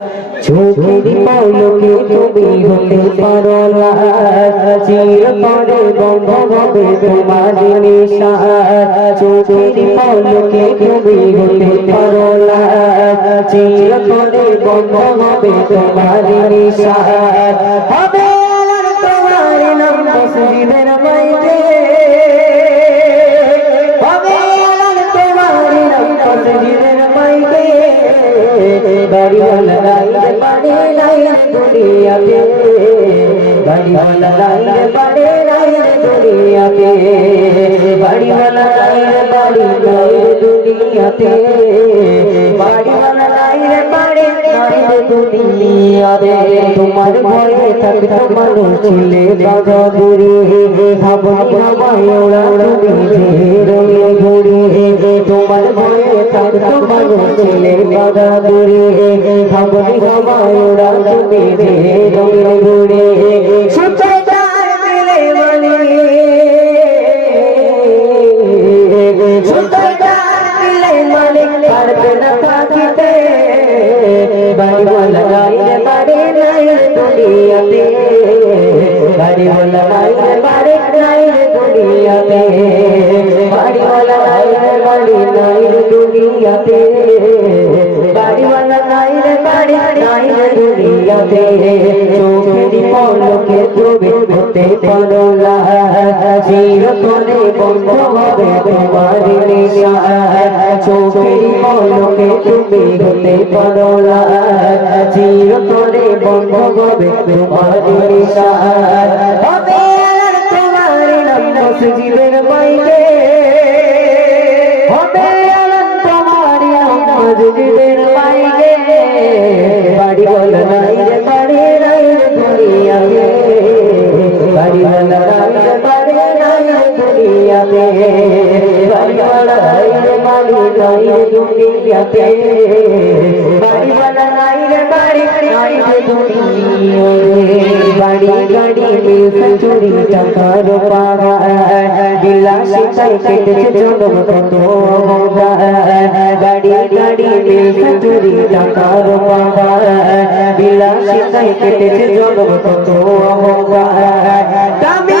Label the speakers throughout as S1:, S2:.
S1: চোখের পলকে তুমি হতে পারো না। চিরতরে বন্ধ হবে তোমার নিশা। চোখের পলকে তুমি হতে পারো না। চিরতরে বন্ধ হবে তোমার নিশা। হবে বাড়িওয়ালা লাইলে বাড়ি লাইলে দুনিয়াতে বাড়িওয়ালা লাইলে বাড়ি লাইলে দুনিয়াতে বাড়িওয়ালা লাইলে বাড়ি লাইলে দুনিয়াতে বাড়িওয়ালা লাইলে বাড়ি লাইলে দুনিয়াতে তোমার ভয়ে থাকতো মানুষ ছিলে বাধা দূরে ভাবনি হাওয়ায় ওরা তুমি যে ঘুরে তোমার ভয়ে থাকতো মানুষ ছিলে বাধা দূরে ভাবনি হাওয়ায় তুমি যে রঙে ঘুরে সুতায় তার দিলে বলি সুতায় তার পারবে না থাকিতে বাড়িওয়ালা গাইলে বাড়ি নাই দুনিয়াতে বাড়িওয়ালা গাইলে বাড়ি নাই দুনিয়াতে দুনিয়াতে চোখের পলকে তুমি হতে পারো না। চিরতরে বন্ধ হবে তোমার নিশা। চোখের পলকে তুমি হতে পারো না। চিরতরে বন্ধ হবে তোমার নিশা। হবে তোমার নাম মসজিদের বাইরে। হবে আলার তোমার নাম দুনিয়াতে বাড়ি বল নাই রে, বাড়ি নাই রে দুনিয়াতে গাড়ি গাড়ি মিলছে চুরি টাকার পাড়া বিলাসিতায় কেটেছে জনম কত গাড়ি গাড়ি মিলছে চুরি টাকার পাড়া বিলাসিতায় কেটেছে জনম কত দামি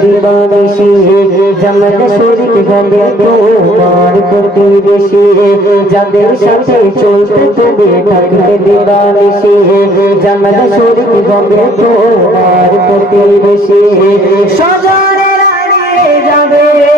S1: দিবানিসি জামাতে শরীর গন্ধে তোমার প্রতিবেশী যাদের সাথে চলতে তুমি থাকতে দিবানিসি জামাতে শরীর প্রতিবেশী রানিয়ে যাবে।